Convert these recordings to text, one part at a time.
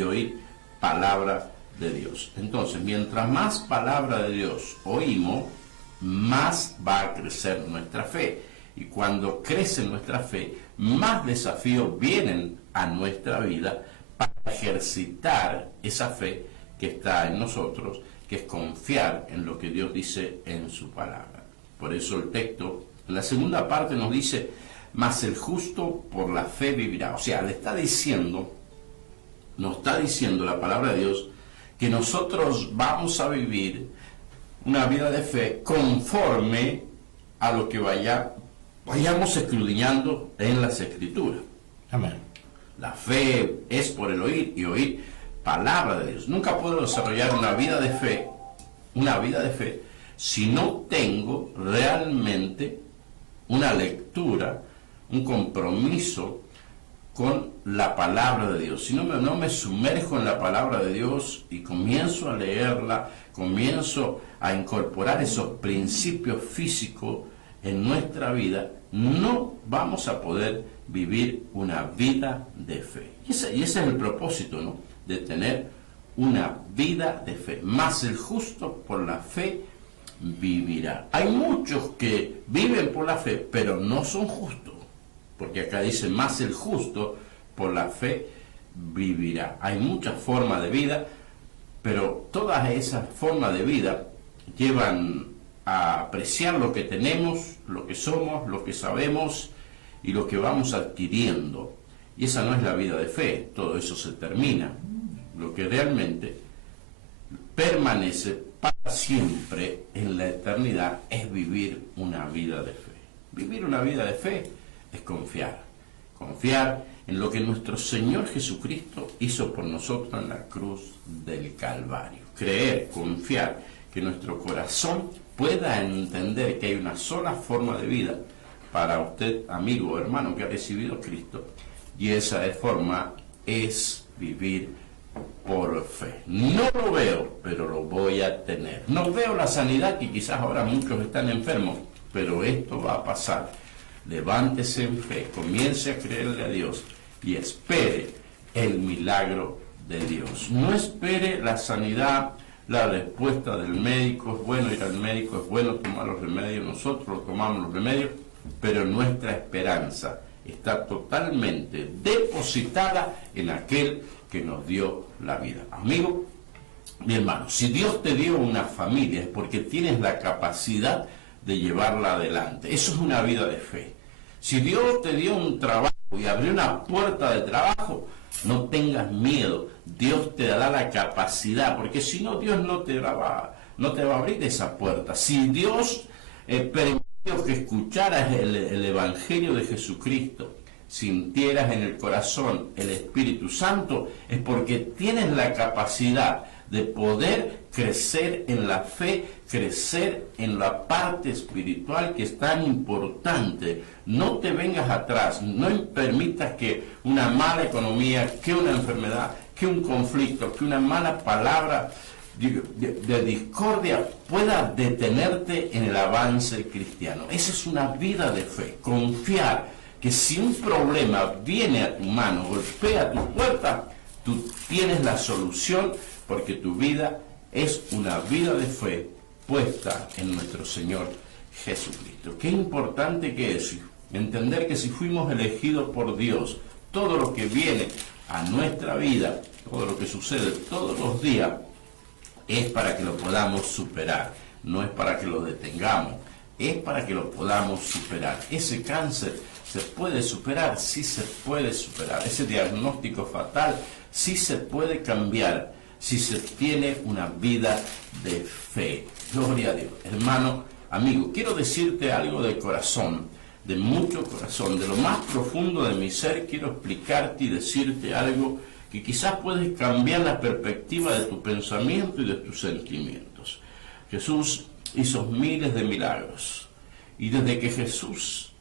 y oír palabra de Dios. Entonces, mientras más palabra de Dios oímos, más va a crecer nuestra fe. Y cuando crece nuestra fe, más desafíos vienen a nuestra vida para ejercitar esa fe que está en nosotros, que es confiar en lo que Dios dice en su palabra. Por eso el texto, en la segunda parte nos dice, mas el justo por la fe vivirá. O sea, nos está diciendo la palabra de Dios que nosotros vamos a vivir una vida de fe conforme a lo que vayamos escudriñando en las Escrituras. Amén. La fe es por el oír y oír palabra de Dios. Nunca puedo desarrollar una vida de fe, si no tengo realmente una lectura, un compromiso con la palabra de Dios. Si no me sumerjo en la palabra de Dios y comienzo a leerla, comienzo a incorporar esos principios físicos en nuestra vida, no vamos a poder vivir una vida de fe. Y ese es el propósito, ¿no?, de tener una vida de fe. Mas el justo por la fe vivirá. Hay muchos que viven por la fe, pero no son justos. Porque acá dice, más el justo por la fe vivirá. Hay muchas formas de vida, pero todas esas formas de vida llevan a apreciar lo que tenemos, lo que somos, lo que sabemos y lo que vamos adquiriendo. Y esa no es la vida de fe, todo eso se termina. Lo que realmente permanece para siempre en la eternidad es vivir una vida de fe. Vivir una vida de fe es confiar en lo que nuestro Señor Jesucristo hizo por nosotros en la cruz del Calvario. Creer, confiar, que nuestro corazón pueda entender que hay una sola forma de vida para usted, amigo o hermano que ha recibido a Cristo, y esa forma es vivir por fe. No lo veo, pero lo voy a tener. No veo la sanidad, que quizás ahora muchos están enfermos, pero esto va a pasar. Levántese en fe, comience a creerle a Dios y espere el milagro de Dios. No espere la sanidad, la respuesta del médico. Es bueno ir al médico, es bueno tomar los remedios, nosotros tomamos los remedios, pero nuestra esperanza está totalmente depositada en aquel que nos dio la vida. Amigo, mi hermano, si Dios te dio una familia es porque tienes la capacidad de llevarla adelante. Eso es una vida de fe. Si Dios te dio un trabajo y abrió una puerta de trabajo, no tengas miedo. Dios te dará la capacidad, porque si no, Dios no te va a abrir esa puerta. Si Dios permitió que escucharas el Evangelio de Jesucristo, sintieras en el corazón el Espíritu Santo, es porque tienes la capacidad de poder crecer en la fe, crecer en la parte espiritual que es tan importante. No te vengas atrás, no permitas que una mala economía, que una enfermedad, que un conflicto, que una mala palabra de discordia pueda detenerte en el avance cristiano. Esa es una vida de fe, confiar que si un problema viene a tu mano, golpea tu puerta, tú tienes la solución, porque tu vida es una vida de fe puesta en nuestro Señor Jesucristo. Qué importante que es entender que si fuimos elegidos por Dios, todo lo que viene a nuestra vida, todo lo que sucede todos los días, es para que lo podamos superar, no es para que lo detengamos, es para que lo podamos superar. Ese cáncer se puede superar, sí se puede superar. Ese diagnóstico fatal sí se puede cambiar si se tiene una vida de fe. Gloria a Dios. Hermano, amigo, quiero decirte algo de corazón, de mucho corazón, de lo más profundo de mi ser. Quiero explicarte y decirte algo que quizás puedes cambiar la perspectiva de tu pensamiento y de tus sentimientos. Jesús hizo miles de milagros, y desde que Jesús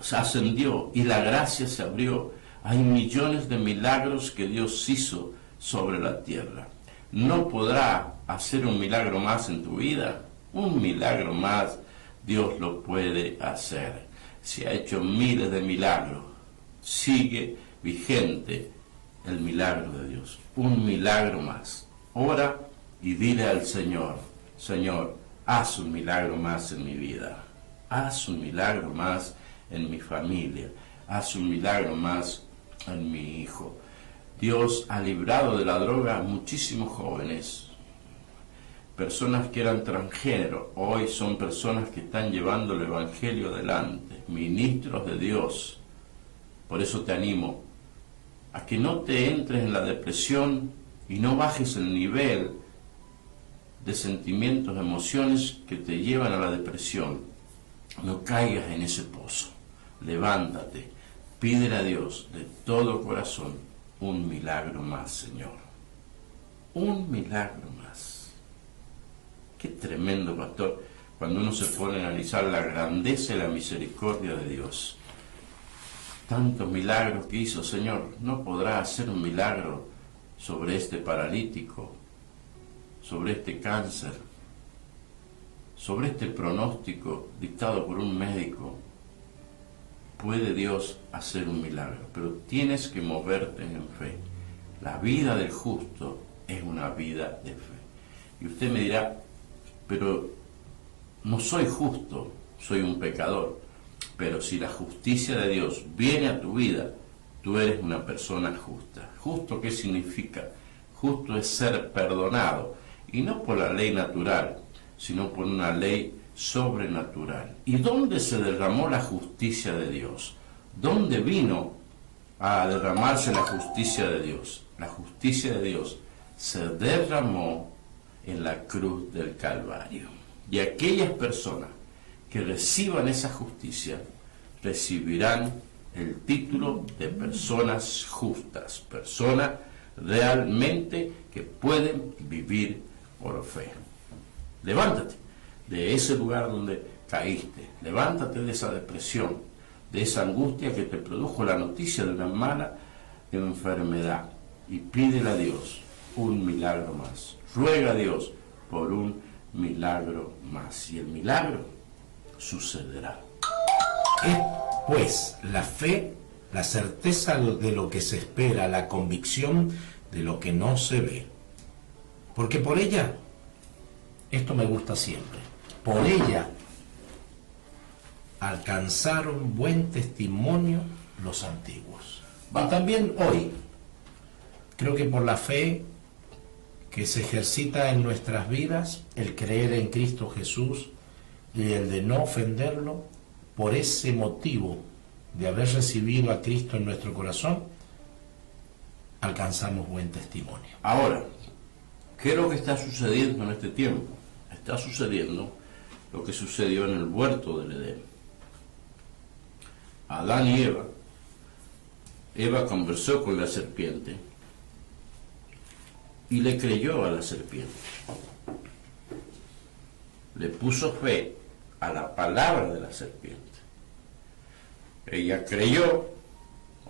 se ascendió y la gracia se abrió, hay millones de milagros que Dios hizo sobre la tierra. ¿No podrá hacer un milagro más en tu vida? Un milagro más Dios lo puede hacer. Se ha hecho miles de milagros. Sigue vigente el milagro de Dios. Dios, un milagro más. Ora y dile al Señor, Señor, haz un milagro más en mi vida, haz un milagro más en mi familia, haz un milagro más en mi hijo. Dios ha librado de la droga a muchísimos jóvenes, personas que eran transgénero, hoy son personas que están llevando el Evangelio adelante, ministros de Dios. Por eso te animo a que no te entres en la depresión y no bajes el nivel de sentimientos, emociones que te llevan a la depresión. No caigas en ese pozo. Levántate, pídele a Dios de todo corazón un milagro más, Señor. Un milagro más. Qué tremendo, pastor, cuando uno se pone a analizar la grandeza y la misericordia de Dios. Tantos milagros que hizo, Señor, ¿no podrá hacer un milagro sobre este paralítico, sobre este cáncer, sobre este pronóstico dictado por un médico? Puede Dios hacer un milagro, pero tienes que moverte en fe. La vida del justo es una vida de fe. Y usted me dirá, pero no soy justo, soy un pecador. Pero si la justicia de Dios viene a tu vida, tú eres una persona justa. ¿Justo qué significa? Justo es ser perdonado, y no por la ley natural, sino por una ley sobrenatural. ¿Y dónde se derramó la justicia de Dios? ¿Dónde vino a derramarse la justicia de Dios? La justicia de Dios se derramó en la cruz del Calvario. Y aquellas personas que reciban esa justicia recibirán el título de personas justas, personas realmente que pueden vivir por fe. Levántate de ese lugar donde caíste, levántate de esa depresión, de esa angustia que te produjo la noticia de una mala enfermedad, y pídele a Dios un milagro más. Ruega a Dios por un milagro más, y el milagro sucederá. Es pues la fe, la certeza de lo que se espera, la convicción de lo que no se ve. Porque por ella, esto me gusta siempre, por ella alcanzaron buen testimonio los antiguos. Y también hoy, creo que por la fe que se ejercita en nuestras vidas, el creer en Cristo Jesús y el de no ofenderlo, por ese motivo de haber recibido a Cristo en nuestro corazón, alcanzamos buen testimonio. Ahora, ¿qué es lo que está sucediendo en este tiempo? Está sucediendo lo que sucedió en el huerto del Edén. Adán y Eva conversó con la serpiente y le creyó a la serpiente. Le puso fe a la palabra de la serpiente. Ella creyó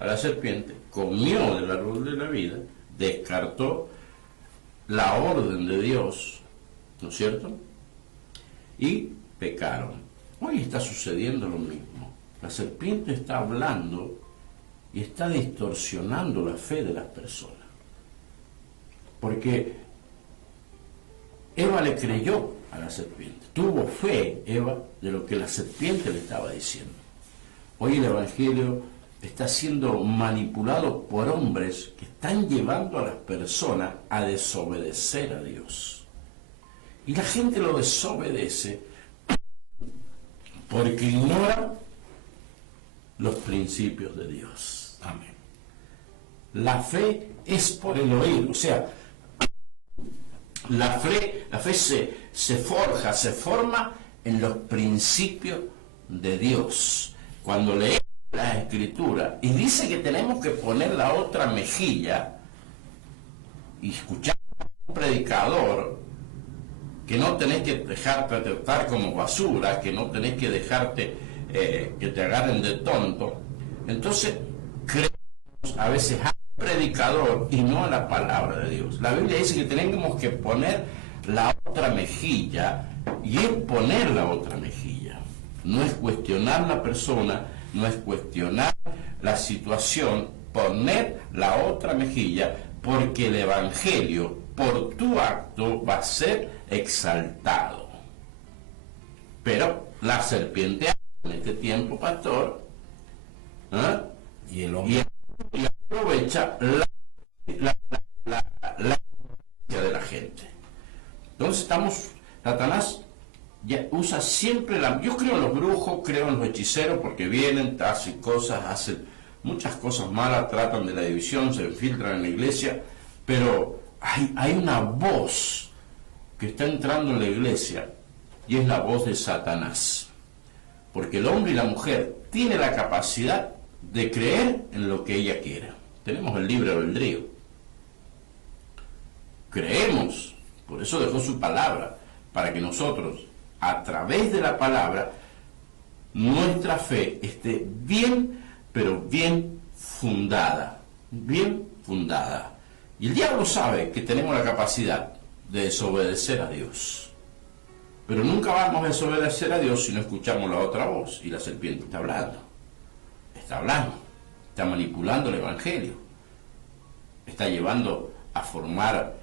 a la serpiente, comió del árbol de la vida, descartó la orden de Dios, ¿no es cierto? Y pecaron. Hoy está sucediendo lo mismo. La serpiente está hablando y está distorsionando la fe de las personas. Porque Eva le creyó a la serpiente. Tuvo fe, Eva, de lo que la serpiente le estaba diciendo. Hoy el Evangelio está siendo manipulado por hombres que están llevando a las personas a desobedecer a Dios. Y la gente lo desobedece porque ignora los principios de Dios. Amén. La fe es por el oír, o sea, la fe se forja, se forma en los principios de Dios. Cuando leemos la Escritura y dice que tenemos que poner la otra mejilla y escuchar a un predicador, que no tenés que dejarte tratar como basura, que no tenés que dejarte que te agarren de tonto, entonces creemos a veces al predicador y no a la palabra de Dios. La Biblia dice que tenemos que poner la otra mejilla, y es poner la otra mejilla. No es cuestionar la persona, no es cuestionar la situación, poner la otra mejilla, porque el Evangelio por tu acto va a ser exaltado. Pero la serpiente en este tiempo, pastor, ¿eh? Y el hombre y aprovecha la de la gente. Entonces Satanás ya usa siempre yo creo en los brujos, creo en los hechiceros, porque vienen, hacen cosas, hacen muchas cosas malas, tratan de la división, se infiltran en la iglesia, pero hay una voz que está entrando en la iglesia, y es la voz de Satanás. Porque el hombre y la mujer tienen la capacidad de creer en lo que ella quiera. Tenemos el libre albedrío. Creemos, por eso dejó su palabra, para que nosotros, a través de la palabra, nuestra fe esté bien, pero bien fundada. Bien fundada. Y el diablo sabe que tenemos la capacidad de desobedecer a Dios. Pero nunca vamos a desobedecer a Dios si no escuchamos la otra voz. Y la serpiente está hablando. Está manipulando el Evangelio. Está llevando a formar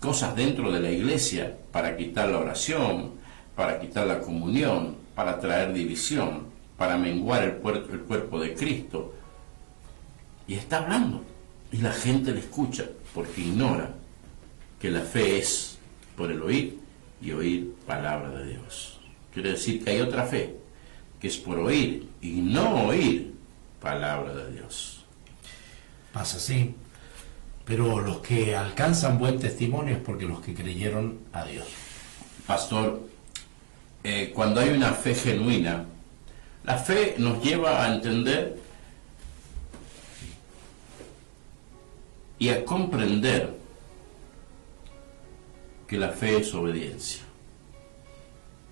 cosas dentro de la iglesia para quitar la oración, para quitar la comunión, para traer división, para menguar el cuerpo de Cristo. Y está hablando. Y la gente le escucha porque ignora que la fe es por el oír y oír palabra de Dios. Quiere decir que hay otra fe, que es por oír y no oír palabra de Dios. pasa así. Pero los que alcanzan buen testimonio es porque los que creyeron a Dios. Pastor, cuando hay una fe genuina, la fe nos lleva a entender y a comprender que la fe es obediencia.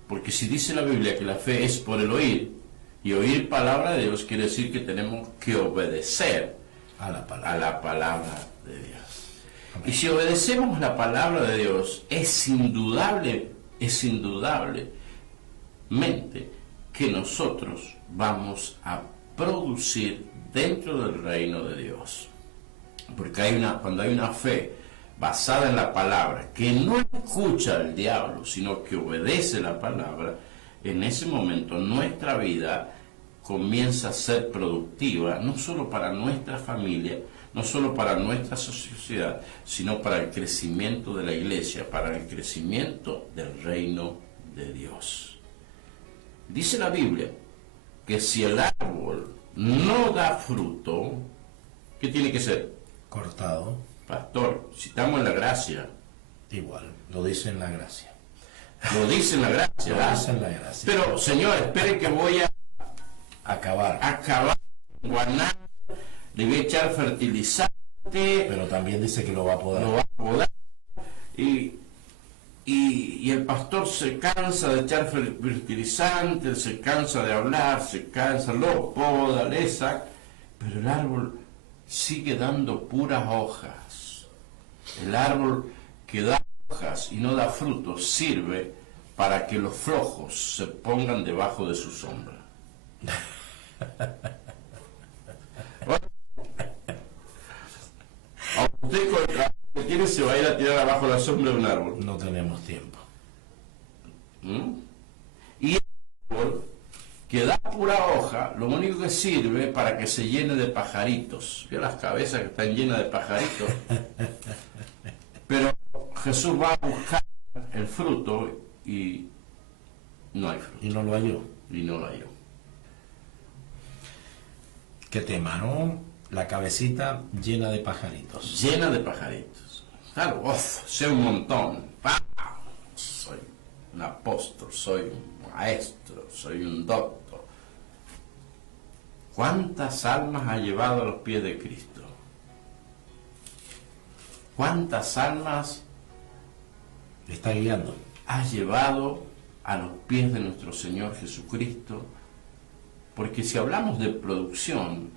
Porque si dice la Biblia que la fe es por el oír, y oír palabra de Dios quiere decir que tenemos que obedecer A la palabra. a la palabra de Dios. Amén. Y si obedecemos la palabra de Dios, es indudablemente que nosotros vamos a producir dentro del reino de Dios. Porque cuando hay una fe basada en la palabra, que no escucha al diablo, sino que obedece la palabra, en ese momento nuestra vida comienza a ser productiva, no solo para nuestra familia, no solo para nuestra sociedad, sino para el crecimiento de la iglesia, para el crecimiento del reino de Dios. Dice la Biblia que si el árbol no da fruto, ¿qué tiene que ser? Cortado. Pastor, si estamos en la gracia. Igual, lo dice en la gracia. Lo dice en la gracia. Lo dice en la gracia. Pero, Señor, espere que voy a acabar, guanar, le voy a echar fertilizante. Pero también dice que lo va a podar. Lo va a podar. Y el pastor se cansa de echar fertilizante, se cansa de hablar, se cansa, lo poda, le saca, pero el árbol sigue dando puras hojas. El árbol que da hojas y no da frutos sirve para que los flojos se pongan debajo de su sombra. Usted con el trabajo que tiene se va a ir a tirar abajo la sombra de un árbol. No tenemos tiempo. Y el árbol que da pura hoja, lo único que sirve para que se llene de pajaritos. Veo las cabezas que están llenas de pajaritos. Pero Jesús va a buscar el fruto y no hay fruto. Y no lo halló. Y no lo halló. ¿Qué tema, no? La cabecita llena de pajaritos. Llena de pajaritos. Claro, sé un montón. Soy un apóstol, soy un maestro, soy un doctor. ¿Cuántas almas ha llevado a los pies de Cristo? ¿Cuántas almas está guiando? Ha llevado a los pies de nuestro Señor Jesucristo? Porque si hablamos de producción,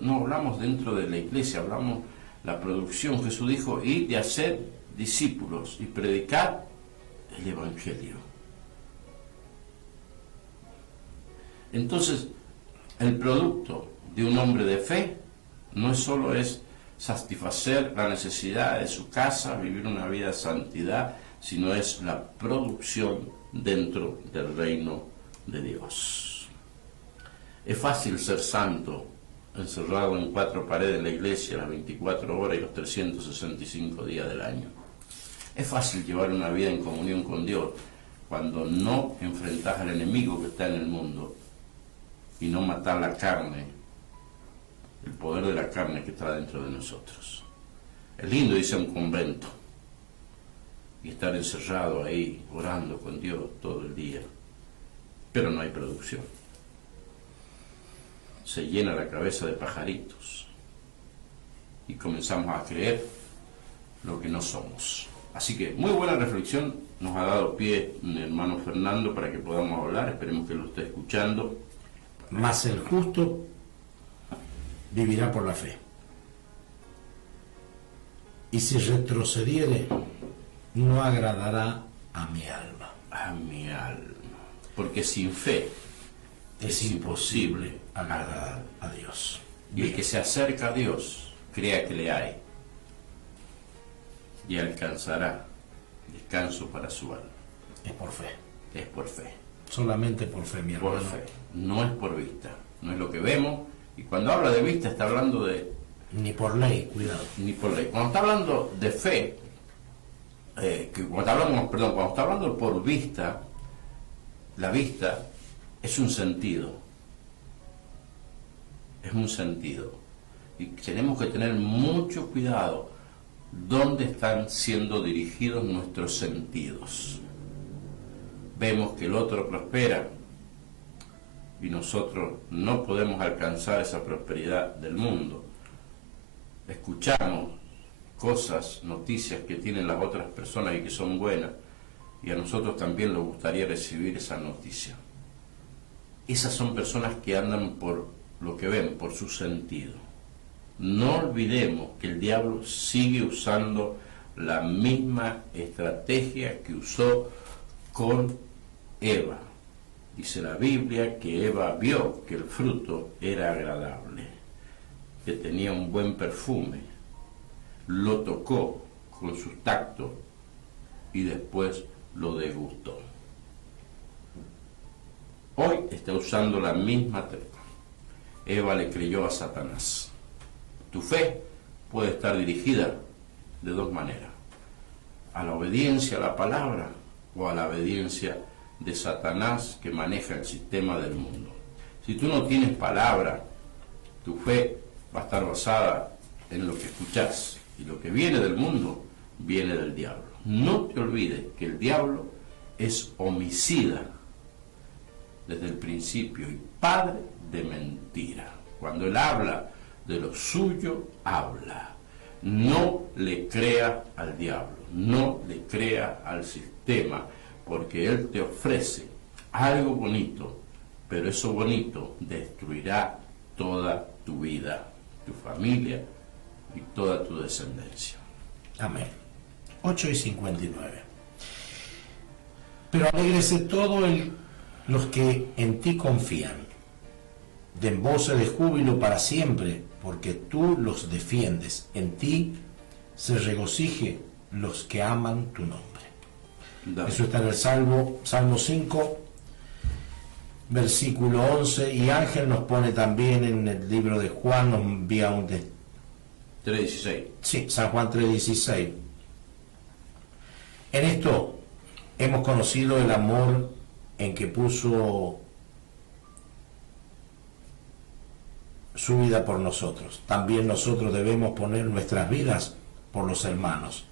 no hablamos dentro de la iglesia, hablamos la producción. Jesús dijo, id de hacer discípulos y predicar el Evangelio. Entonces, el producto de un hombre de fe no es solo satisfacer la necesidad de su casa, vivir una vida de santidad, sino es la producción dentro del reino de Dios. Es fácil ser santo encerrado en 4 paredes de la iglesia las 24 horas y los 365 días del año. Es fácil llevar una vida en comunión con Dios cuando no enfrentas al enemigo que está en el mundo y no matar la carne, el poder de la carne que está dentro de nosotros. Es lindo irse a un convento y estar encerrado ahí orando con Dios todo el día, pero no hay producción. Se llena la cabeza de pajaritos y comenzamos a creer lo que no somos. Así que muy buena reflexión nos ha dado pie mi hermano Fernando para que podamos hablar. Esperemos que lo esté escuchando. Mas el justo vivirá por la fe, y si retrocediere no agradará a mi alma. A mi alma, porque sin fe Es imposible agradar a Dios. y el que se acerca a Dios crea que le hay y alcanzará descanso para su alma. Es por fe, Es por fe, solamente por fe, mi hermano. por fe, no es por vista, no es lo que vemos. Y cuando habla de vista está hablando de Ni por ley, cuidado. ni por ley. Cuando está hablando de fe, cuando está hablando por vista, la vista es un sentido. Es un sentido. Y tenemos que tener mucho cuidado dónde están siendo dirigidos nuestros sentidos. Vemos que el otro prospera y nosotros no podemos alcanzar esa prosperidad del mundo. Escuchamos cosas, noticias que tienen las otras personas y que son buenas, y a nosotros también nos gustaría recibir esa noticia. Esas son personas que andan por lo que ven, por su sentido. No olvidemos que el diablo sigue usando la misma estrategia que usó con Eva. Dice la Biblia que Eva vio que el fruto era agradable, que tenía un buen perfume, lo tocó con sus tactos y después lo degustó. Hoy está usando la misma técnica. Eva le creyó a Satanás. Tu fe puede estar dirigida de 2 maneras: a la obediencia a la palabra o a la obediencia de Satanás, que maneja el sistema del mundo. Si tú no tienes palabra, tu fe va a estar basada en lo que escuchás, y lo que viene del mundo viene del diablo. No te olvides que el diablo es homicida desde el principio y padre de mentira. Cuando él habla de lo suyo, habla. No le crea al diablo, no le crea al sistema, porque él te ofrece algo bonito, pero eso bonito destruirá toda tu vida, tu familia y toda tu descendencia. Amén. 8:59. Pero alégrese todos los que en ti confían, den voces de júbilo para siempre, porque tú los defiendes. En ti se regocije los que aman tu nombre. Dale. Eso está en el Salmo 5, versículo 11, y Ángel nos pone también en el libro de Juan, nos envía un 3:16. Sí, San Juan 3:16. En esto hemos conocido el amor en que puso su vida por nosotros. También nosotros debemos poner nuestras vidas por los hermanos.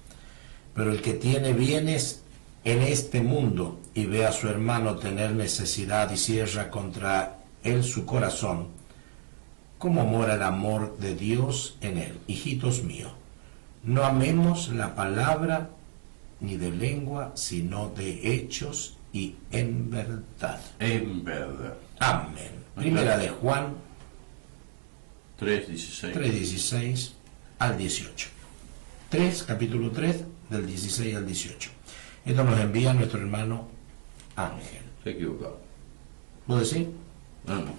Pero el que tiene bienes en este mundo y ve a su hermano tener necesidad y cierra contra él su corazón, ¿cómo mora el amor de Dios en él? Hijitos míos, no amemos la palabra ni de lengua, sino de hechos y en verdad. En verdad. Amén. Primera de Juan 3:16. 3:16 al 18. Capítulo 3, del 16 al 18. Esto nos envía nuestro hermano Ángel. Se ha equivocado. ¿Vos decís? No, no.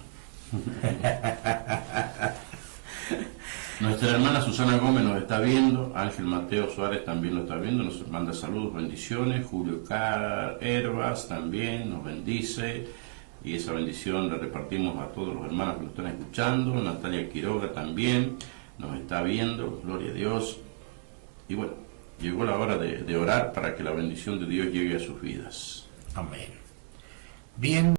Nuestra hermana Susana Gómez nos está viendo, Ángel Mateo Suárez también lo está viendo, nos manda saludos, bendiciones, Julio Herbas también nos bendice, y esa bendición la repartimos a todos los hermanos que nos están escuchando. Natalia Quiroga también nos está viendo, gloria a Dios. Y bueno, llegó la hora de orar para que la bendición de Dios llegue a sus vidas. Amén. Bien.